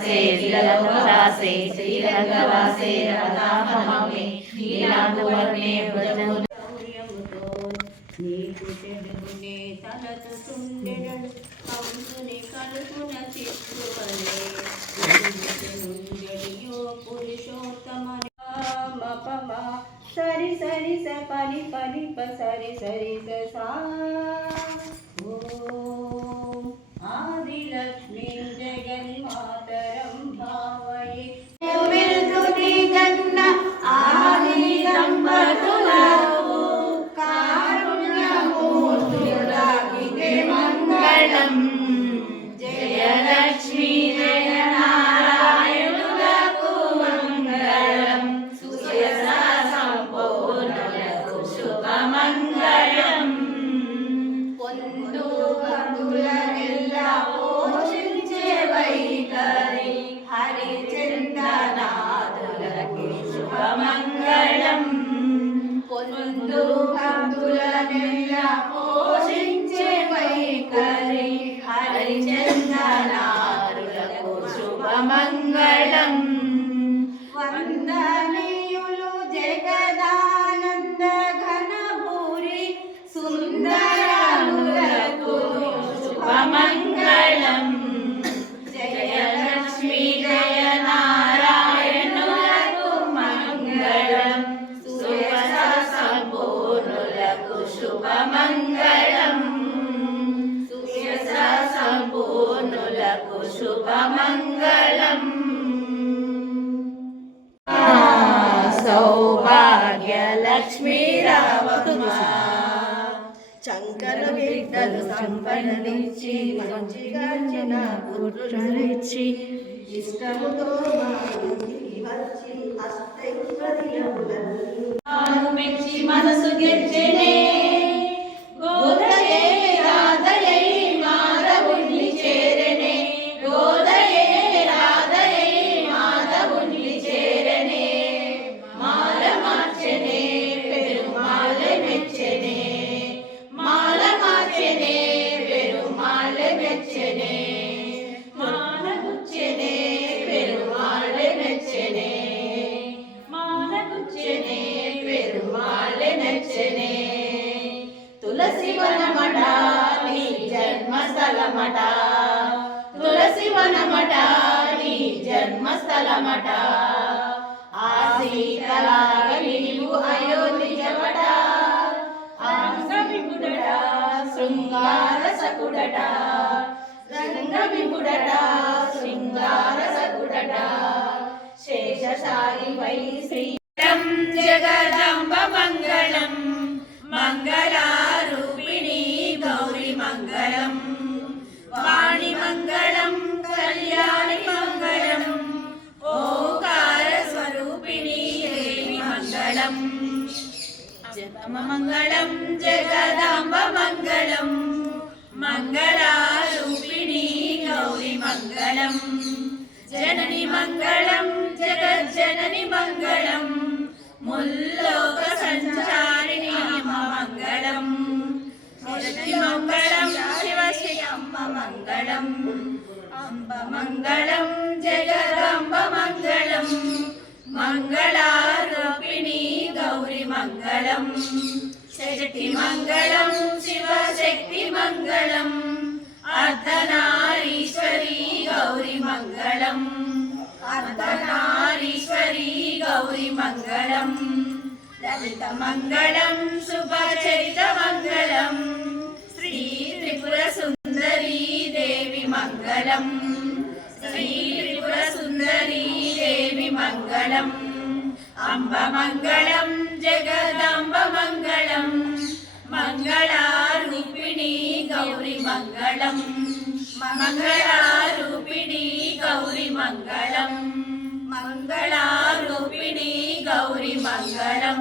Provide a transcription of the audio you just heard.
శ్రీరంగవాసే శ్రీరంగవాసే రమతామమే నీలాంబువర్ణే బ్రజముతో నీకు చెడునే తలచుండెడు కంసుని కలుపున చిత్రువలే నుండడియో పురుషోత్తమ మపమ సరి సరి స పని పని ప సరి సరి సా ఓం ఆదిలక్ష్మీ జగన్మాతరం భావయే వెల్తుని గన్న ఆది దంపతులకు కారుణ్యమూర్తులకిదే మంగళం జయలక్ష్మీ జయ నారాయణులకు మంగళం సుయస సంపూర్ణులకు శుభమంగళం పొందు భక్తులనెల్ల పోషించే వైఖరి హరిచందనాదులకి శుభమంగళం పొందు భక్తులనెల్ల పోషించే వైఖరి హరిచందనాదులకు శుభమంగళం వందనీయులు జగదానంద ఘనభూరి సుందరములకు శుభమంగళం జయలక్ష్మీ జయ నారాయణులకు మంగళం సుయస సంపూర్ణులకు శుభమంగళం సుయస సంపూర్ణులకు శుభమంగళం సౌభాగ్యలక్ష్మీ రావమ్మా చంకన బిడ్డలు సంపదనిచ్చి మంచిగా పుత్రునిచ్చి ఇష్టముతో వచ్చి మెచ్చి మనసు గెచ్చనే గోదయే రాధయే మాధవుని చేరనే గోదయే రాధయే మాధవుని చేరనే మాల మార్చనే పెరుమాళ మెచ్చనే మాల మార్చనే పెరుమాళ మెచ్చనే మాల గుచ్చనే పెరుమాళ మెచ్చనే మాల గుచ్చనే పెరుమాళ నచ్చనే తులసి వనమట నీ జన్మస్థలమట తులసి వనమట నీ జన్మస్థలమట ఆ సీతలాగ నీవు అయోధ్యవట విపుడట శృంగార సకుడట రంగ విపుడట శృంగార సకుడట శేషశాయి వై శ్రీ జగదంబ మంగళం మంగళారూపిణి గౌరి మంగళం వాణి మంగళం కళ్యాణి మంగళం ఓంకార స్వరూపిణి దేవి మంగళం జగమ మంగళం జగదాంబ మంగళం మంగళారూపిణి గౌరి మంగళం జనని మంగళం జగజ్జనని మంగళం ముల్లోక సంచారిణి అమ్మ మంగళం శక్తి మంగళం శివ శ్రీ అమ్మ మంగళం అంబ మంగళం జగదంబ మంగళం మంగళారూపిణి గౌరి మంగళం శక్తి మంగళం శివ శక్తి మంగళం అర్ధనారీశ్వరి గౌరి మంగళం అర్ధనారీశ్వరి గౌరి మంగళం లలిత మంగళం శుభచరిత మంగళం శ్రీ త్రిపుర సుందరీ దేవి మంగళం శ్రీ త్రిపుర సుందరీ దేవి మంగళం అంబ మంగళం జగదంబ మంగళం మంగళారూపిణి గౌరి మంగళం మంగళారూపిణి గౌరి మంగళం మంగళారూపిణి గౌరి మంగళం